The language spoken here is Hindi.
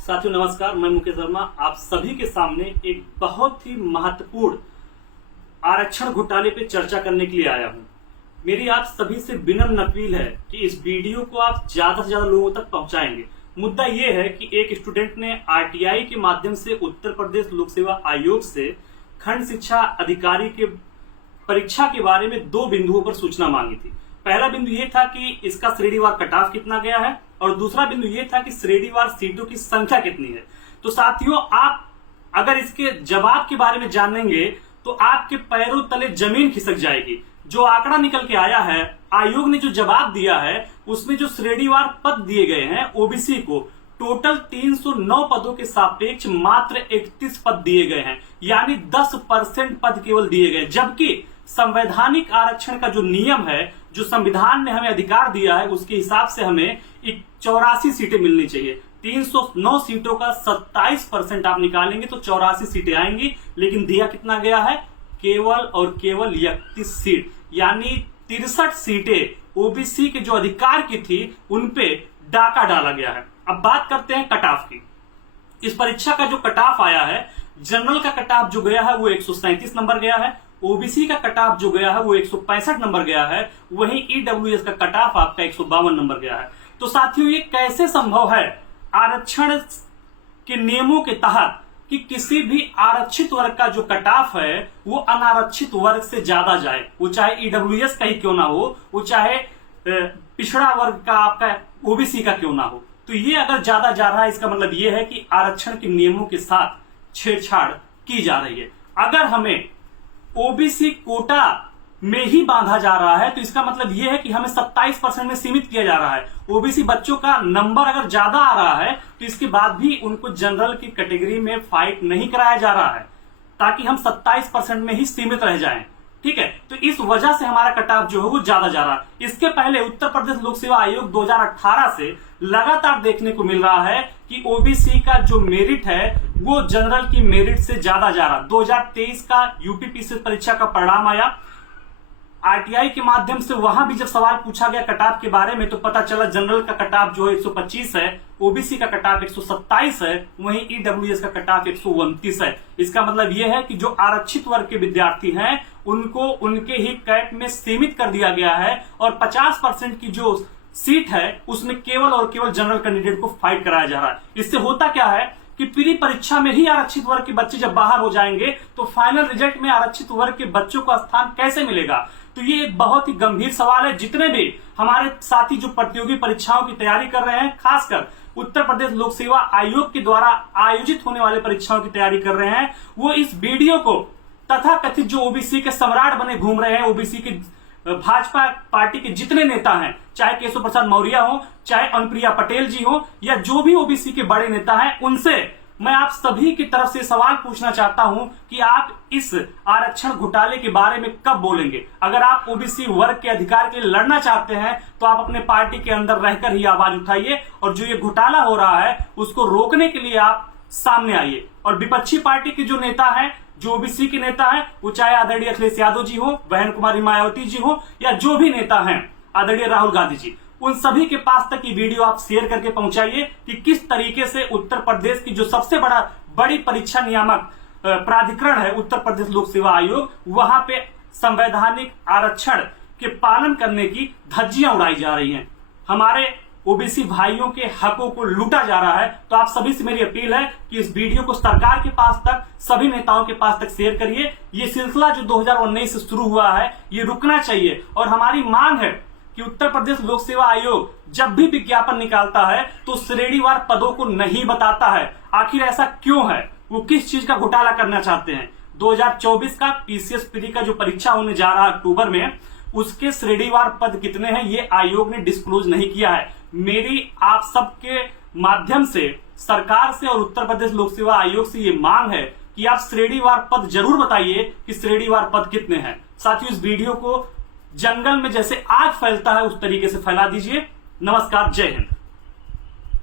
साथियों नमस्कार, मैं मुकेश वर्मा आप सभी के सामने एक बहुत ही महत्वपूर्ण आरक्षण घोटाले पे चर्चा करने के लिए आया हूं। मेरी आप सभी से विनम्र अपील है कि इस वीडियो को आप ज्यादा से ज्यादा लोगों तक पहुंचाएंगे। मुद्दा ये है कि एक स्टूडेंट ने आरटीआई के माध्यम से उत्तर प्रदेश लोक सेवा आयोग से खंड शिक्षा अधिकारी के परीक्षा के बारे में दो बिंदुओं पर सूचना मांगी थी। पहला बिंदु ये था कि इसका श्रेणीवार कट ऑफ कितना गया है और दूसरा बिंदु ये था कि श्रेणीवार सीटों की संख्या कितनी है। तो साथियों, आप अगर इसके जवाब के बारे में जानेंगे तो आपके पैरों तले जमीन खिसक जाएगी। जो आंकड़ा निकल के आया है, आयोग ने जो जवाब दिया है उसमें जो श्रेणीवार पद दिए गए हैं ओबीसी को, टोटल 309 पदों के सापेक्ष मात्र 31 पद दिए गए हैं, यानी 10% पद केवल दिए गए। जबकि संवैधानिक आरक्षण का जो नियम है, जो संविधान ने हमें अधिकार दिया है, उसके हिसाब से हमें 84 सीटें मिलनी चाहिए। 309 सीटों का 27% आप निकालेंगे तो 84 सीटें आएंगी, लेकिन दिया कितना गया है? केवल और केवल 31 सीट, यानी 63 सीटें ओबीसी के जो अधिकार की थी उनपे डाका डाला गया है। अब बात करते हैं कट ऑफ की। इस परीक्षा का जो कट ऑफ आया है, जनरल का कट ऑफ जो गया है वो 137 नंबर गया है, ओबीसी का कट ऑफ जो गया है वो 165 नंबर गया है, वहीं ईडब्ल्यूएस का कट ऑफ आपका 152 नंबर गया है। तो साथियों, ये कैसे संभव है आरक्षण के नियमों के तहत कि किसी भी आरक्षित वर्ग का जो कट ऑफ है वो अनारक्षित वर्ग से ज्यादा जाए, वो चाहे ईडब्ल्यूएस का ही क्यों ना हो, वो चाहे पिछड़ा वर्ग का आपका ओबीसी का क्यों ना हो। तो ये अगर ज्यादा जा रहा है, इसका मतलब ये है कि आरक्षण के नियमों के साथ छेड़छाड़ की जा रही है। अगर हमें ओबीसी कोटा में ही बांधा जा रहा है तो इसका मतलब यह है कि हमें 27% में सीमित किया जा रहा है। ओबीसी बच्चों का नंबर अगर ज्यादा आ रहा है तो इसके बाद भी उनको जनरल की कैटेगरी में फाइट नहीं कराया जा रहा है, ताकि हम 27% में ही सीमित रह जाएं। ठीक है, तो इस वजह से हमारा कट ऑफ जो है वो ज्यादा जा रहा है। इसके पहले उत्तर प्रदेश लोक सेवा आयोग 2018 से लगातार देखने को मिल रहा है कि ओबीसी का जो मेरिट है वो जनरल की मेरिट से ज्यादा जा रहा। 2023 का यूपीपीसी परीक्षा का परिणाम आया, आरटीआई के माध्यम से वहां भी जब सवाल पूछा गया कट ऑफ के बारे में तो पता चला जनरल का कट ऑफ जो है 125 है, ओबीसी का कट ऑफ 127 है, वहीं ईडब्ल्यूएस का कट ऑफ 129 है। इसका मतलब यह है कि जो आरक्षित वर्ग के विद्यार्थी हैं उनको उनके ही कैट में सीमित कर दिया गया है और 50% की जो सीट है उसमें केवल और केवल जनरल कैंडिडेट को फाइट कराया जा रहा है। इससे होता क्या है कि प्री परीक्षा में ही आरक्षित वर्ग के बच्चे जब बाहर हो जाएंगे तो फाइनल रिजल्ट में आरक्षित वर्ग के बच्चों का स्थान कैसे मिलेगा? तो ये एक बहुत ही गंभीर सवाल है। जितने भी हमारे साथी जो प्रतियोगी परीक्षाओं की तैयारी कर रहे हैं, खासकर उत्तर प्रदेश लोक सेवा आयोग के द्वारा आयोजित होने वाले परीक्षाओं की तैयारी कर रहे हैं, वो इस वीडियो को तथा कथित जो ओबीसी के सम्राट बने घूम रहे हैं, ओबीसी के भाजपा पार्टी के जितने नेता हैं, चाहे केशव प्रसाद मौर्य हो, चाहे अनुप्रिया पटेल जी हो, या जो भी ओबीसी के बड़े नेता हैं, उनसे मैं आप सभी की तरफ से सवाल पूछना चाहता हूं कि आप इस आरक्षण घोटाले के बारे में कब बोलेंगे? अगर आप ओबीसी वर्ग के अधिकार के लिए लड़ना चाहते हैं तो आप अपने पार्टी के अंदर रहकर ही आवाज उठाइए और जो ये घोटाला हो रहा है उसको रोकने के लिए आप सामने आइए। और विपक्षी पार्टी के जो नेता हैं, जो ओबीसी के नेता हैं, वो चाहे आदरणीय अखिलेश यादव जी हो, बहन कुमारी मायावती जी हो, या जो भी नेता हैं, आदरणीय राहुल गांधी जी, उन सभी के पास तक ये वीडियो आप शेयर करके पहुंचाइए कि किस तरीके से उत्तर प्रदेश की जो सबसे बड़ी परीक्षा नियामक प्राधिकरण है उत्तर प्रदेश लोक सेवा आयोग, वहां पे संवैधानिक आरक्षण के पालन करने की धज्जियां उड़ाई जा रही हैं, हमारे ओबीसी भाइयों के हकों को लूटा जा रहा है। तो आप सभी से मेरी अपील है कि इस वीडियो को सरकार के पास तक, सभी नेताओं के पास तक शेयर करिए। ये सिलसिला जो 2019 से शुरू हुआ है ये रुकना चाहिए और हमारी मांग है कि उत्तर प्रदेश लोक सेवा आयोग जब भी विज्ञापन निकालता है तो श्रेणीवार पदों को नहीं बताता है। आखिर ऐसा क्यों है? वो किस चीज का घोटाला करना चाहते हैं? 2024 का पीसीएस प्री का जो परीक्षा होने जा रहा है अक्टूबर में, उसके श्रेणीवार पद कितने हैं ये आयोग ने डिस्क्लोज नहीं किया है। मेरी आप सबके माध्यम से सरकार से और उत्तर प्रदेश लोक सेवा आयोग से ये मांग है कि आप श्रेणीवार पद जरूर बताइए कि श्रेणीवार पद कितने हैं। साथियों, इस वीडियो को जंगल में जैसे आग फैलता है उस तरीके से फैला दीजिए। नमस्कार, जय हिंद।